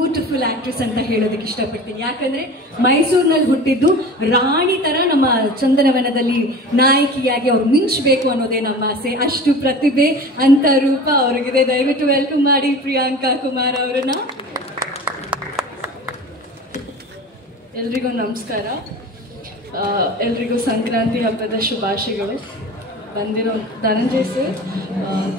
Beautiful actress ಅಂತ ಹೇಳೋದಕ್ಕೆ ಇಷ್ಟಪಡ್ತೀನಿ. ಯಾಕಂದ್ರೆ ಮೈಸೂರಿನಲ್ಲಿ ಹುಟ್ಟಿದ್ದು ರಾಣಿ ತರ ನಮ್ಮ ಚಂದನವನದಲ್ಲಿ ನಾಯಕಿಯಾಗಿ ಅವ್ರು ಮಿಂಚಬೇಕು ಅನ್ನೋದೇ ನಮ್ಮ ಆಸೆ. ಅಷ್ಟು ಪ್ರತಿಭೆ ಅಂತ ರೂಪ ಅವ್ರಿಗಿದೆ. ದಯವಿಟ್ಟು ವೆಲ್ಕಮ್ ಮಾಡಿ ಪ್ರಿಯಾಂಕಾ ಕುಮಾರ್ ಅವರನ್ನ. ಎಲ್ರಿಗೂ ನಮಸ್ಕಾರ. ಎಲ್ರಿಗೂ ಸಂಕ್ರಾಂತಿ ಹಬ್ಬದ ಶುಭಾಶಯಗಳು. ಬಂದಿರೋ Dhananjay sir,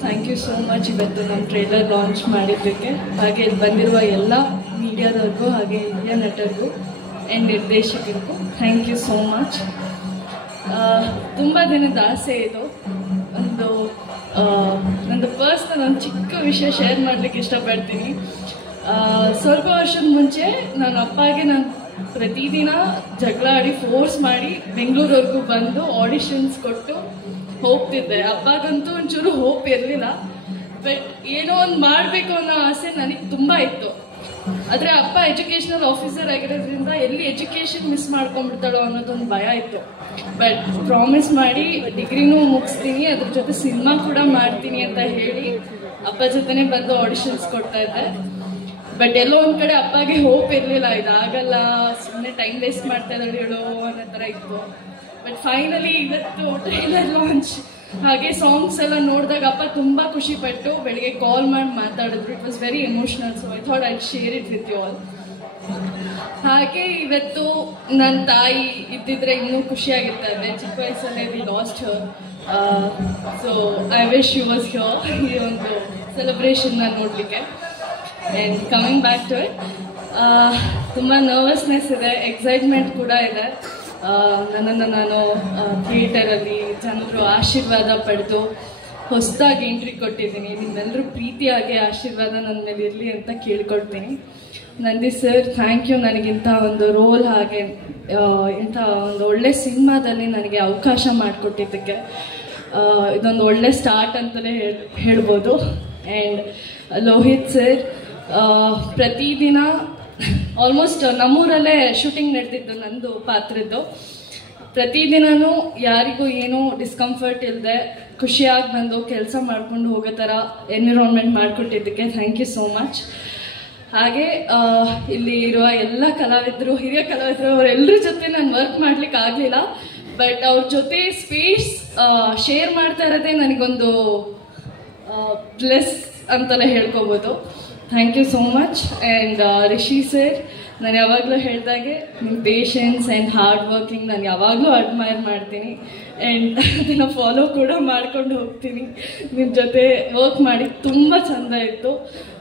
thank you so much ಇವತ್ತು ನಮ್ಮ ಟ್ರೇಲರ್ ಲಾಂಚ್ ಮಾಡಿದ್ದಕ್ಕೆ. ಹಾಗೆ ಇಲ್ಲಿ ಬಂದಿರುವ ಎಲ್ಲ ಮೀಡಿಯಾದವ್ರಿಗೂ ಹಾಗೆ ಹಿರಿಯ ನಟರಿಗೂ ಆ್ಯಂಡ್ ನಿರ್ದೇಶಕರಿಗೂ ಥ್ಯಾಂಕ್ ಯು ಸೋ ಮಚ್. ತುಂಬ ದಿನದ ಆಸೆ ಇದು. ನಂದು ಪರ್ಸ್ನಲ್ ಒಂದು ಚಿಕ್ಕ ವಿಷಯ ಶೇರ್ ಮಾಡಲಿಕ್ಕೆ ಇಷ್ಟಪಡ್ತೀನಿ. ಸ್ವಲ್ಪ ವರ್ಷದ ಮುಂಚೆ ನನ್ನ ಅಪ್ಪಗೆ ನಾನು ಪ್ರತಿದಿನ ಜಗಳ ಆಡಿ ಫೋರ್ಸ್ ಮಾಡಿ ಬೆಂಗಳೂರವರೆಗೂ ಬಂದು ಆಡಿಷನ್ಸ್ ಕೊಟ್ಟು ಹೋಗ್ತಿದ್ದೆ. ಅಪ್ಪಗಂತೂ ಒಂಚೂರು ಹೋಪ್ ಇರಲಿಲ್ಲ, ಬಟ್ ಏನೋ ಒಂದು ಮಾಡಬೇಕು ಅನ್ನೋ ಆಸೆ ನನಗೆ ತುಂಬ ಇತ್ತು. ಆದರೆ ಅಪ್ಪ ಎಜುಕೇಷನಲ್ ಆಫೀಸರ್ ಆಗಿರೋದ್ರಿಂದ ಎಲ್ಲಿ ಎಜುಕೇಷನ್ ಮಿಸ್ ಮಾಡ್ಕೊಂಡ್ಬಿಡ್ತಾಳೋ ಅನ್ನೋದೊಂದು ಭಯ ಇತ್ತು. ಬಟ್ ಪ್ರಾಮಿಸ್ ಮಾಡಿ ಡಿಗ್ರಿನೂ ಮುಗಿಸ್ತೀನಿ, ಅದ್ರ ಜೊತೆ ಸಿನಿಮಾ ಕೂಡ ಮಾಡ್ತೀನಿ ಅಂತ ಹೇಳಿ ಅಪ್ಪ ಜೊತೆನೇ ಬಂದು ಆಡಿಷನ್ಸ್ ಕೊಡ್ತಾ ಇದ್ದೆ. ಬಟ್ ಎಲ್ಲೋ ಒಂದು ಕಡೆ ಅಪ್ಪಗೆ ಹೋಪ್ ಇರಲಿಲ್ಲ, ಇದಾಗಲ್ಲ, ಸುಮ್ಮನೆ ಟೈಮ್ ವೇಸ್ಟ್ ಮಾಡ್ತಾ ಇದ್ದಾಳೆ ಹೇಳೋ ಅನ್ನೋ ಥರ ಇತ್ತು. ಬಟ್ ಫೈನಲಿ ಇವತ್ತು ಟ್ರೈಲರ್ ಲಾಂಚ್ ಹಾಗೆ ಸಾಂಗ್ಸ್ ಎಲ್ಲ ನೋಡಿದಾಗ ಅಪ್ಪ ತುಂಬ ಖುಷಿಪಟ್ಟು ಬೆಳಿಗ್ಗೆ ಕಾಲ್ ಮಾಡಿ ಮಾತಾಡಿದ್ರು. It was very emotional, so I thought I share it with you all. ಹಾಗೆ ಇವತ್ತು ನನ್ನ ತಾಯಿ ಇದ್ದಿದ್ರೆ ಇನ್ನೂ ಖುಷಿಯಾಗಿರ್ತಾರೆ. ಚಿಕ್ಕ ವಯಸ್ಸಲ್ಲೇ we lost her, so I wish you was here ಈ ಒಂದು ಸೆಲೆಬ್ರೇಷನ್ನ ನೋಡಲಿಕ್ಕೆ. And coming back to it, ತುಂಬ ನರ್ವಸ್ನೆಸ್ ಇದೆ, ಎಕ್ಸೈಟ್ಮೆಂಟ್ ಕೂಡ ಇದೆ. ನನ್ನನ್ನು ನಾನು ಥಿಯೇಟರಲ್ಲಿ ಜನರು ಆಶೀರ್ವಾದ ಪಡೆದು ಹೊಸದಾಗಿ ಎಂಟ್ರಿ ಕೊಟ್ಟಿದ್ದೀನಿ. ನಿಮ್ಮೆಲ್ಲರೂ ಪ್ರೀತಿಯಾಗಿ ಆಶೀರ್ವಾದ ನನ್ನ ಮೇಲೆ ಇರಲಿ ಅಂತ ಕೇಳ್ಕೊಳ್ತೀನಿ. ನಂದಿ ಸರ್, ಥ್ಯಾಂಕ್ ಯು ನನಗಿಂಥ ಒಂದು ರೋಲ್ ಹಾಗೆ ಇಂಥ ಒಂದು ಒಳ್ಳೆ ಸಿನಿಮಾದಲ್ಲಿ ನನಗೆ ಅವಕಾಶ ಮಾಡಿಕೊಟ್ಟಿದ್ದಕ್ಕೆ. ಇದೊಂದು ಒಳ್ಳೆ ಸ್ಟಾರ್ಟ್ ಅಂತಲೇ ಹೇಳ್ಬೋದು. ಆ್ಯಂಡ್ ಲೋಹಿತ್ ಸರ್, ಪ್ರತಿದಿನ ಆಲ್ಮೋಸ್ಟ್ ನಮ್ಮೂರಲ್ಲೇ ಶೂಟಿಂಗ್ ನಡೆದಿದ್ದು ನಂದು ಪಾತ್ರದ್ದು. ಪ್ರತಿದಿನವೂ ಯಾರಿಗೂ ಏನೂ ಡಿಸ್ಕಂಫರ್ಟ್ ಇಲ್ಲದೆ ಖುಷಿಯಾಗಿ ಬಂದು ಕೆಲಸ ಮಾಡ್ಕೊಂಡು ಹೋಗೋ ಥರ ಎನ್ವಿರಾನ್ಮೆಂಟ್ ಮಾಡಿಕೊಟ್ಟಿದ್ದಕ್ಕೆ ಥ್ಯಾಂಕ್ ಯು ಸೋ ಮಚ್. ಹಾಗೆ ಇಲ್ಲಿ ಇರುವ ಎಲ್ಲ ಕಲಾವಿದರು, ಹಿರಿಯ ಕಲಾವಿದರು, ಅವರೆಲ್ಲರ ಜೊತೆ ನಾನು ವರ್ಕ್ ಮಾಡ್ಲಿಕ್ಕೆ ಆಗಲಿಲ್ಲ. ಬಟ್ ಅವ್ರ ಜೊತೆ ಸ್ಪೇಸ್ ಶೇರ್ ಮಾಡ್ತಾ ಇರೋದೇ ನನಗೊಂದು ಬ್ಲೆಸ್ ಅಂತಲೇ ಹೇಳ್ಕೊಬೋದು. Thank you so much. And Rishi sir, ನಾನು ಯಾವಾಗಲೂ ಹೇಳಿದಾಗೆ ನಿಮ್ಮ ಪೇಷನ್ಸ್ ಆ್ಯಂಡ್ ಹಾರ್ಡ್ ವರ್ಕಿಂಗ್ ನಾನು ಯಾವಾಗಲೂ ಅಡ್ಮೈರ್ ಮಾಡ್ತೀನಿ. ಆ್ಯಂಡ್ ಅದನ್ನು ಫಾಲೋ ಕೂಡ ಮಾಡ್ಕೊಂಡು ಹೋಗ್ತೀನಿ. ನಿಮ್ಮ ಜೊತೆ ವರ್ಕ್ ಮಾಡಿ ತುಂಬ ಚೆಂದ ಇತ್ತು.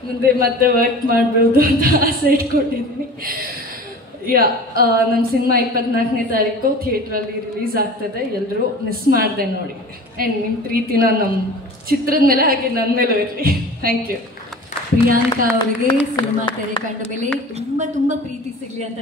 ಮುಂದೆ ಮತ್ತೆ ವರ್ಕ್ ಮಾಡ್ಬೋದು ಅಂತ ಆಸೆ ಇಟ್ಕೊಂಡಿದ್ದೀನಿ. ನಮ್ಮ ಸಿನಿಮಾ 24ನೇ ತಾರೀಕು ಥಿಯೇಟ್ರಲ್ಲಿ ರಿಲೀಸ್ ಆಗ್ತದೆ. ಎಲ್ಲರೂ ಮಿಸ್ ಮಾಡಿದೆ ನೋಡಿ. ಆ್ಯಂಡ್ ನಿಮ್ಮ ಪ್ರೀತಿನ ನಮ್ಮ ಚಿತ್ರದ ಮೇಲೆ ಹಾಗೆ ನನ್ನ ಮೇಲೂ ಇರಲಿ. Thank you. ಪ್ರಿಯಾಂಕಾ ಅವರಿಗೆ ಸಿನಿಮಾ ತೆರೆ ಕಂಡ ಮೇಲೆ ತುಂಬ ಪ್ರೀತಿ ಸಿಗಲಿ ಅಂತ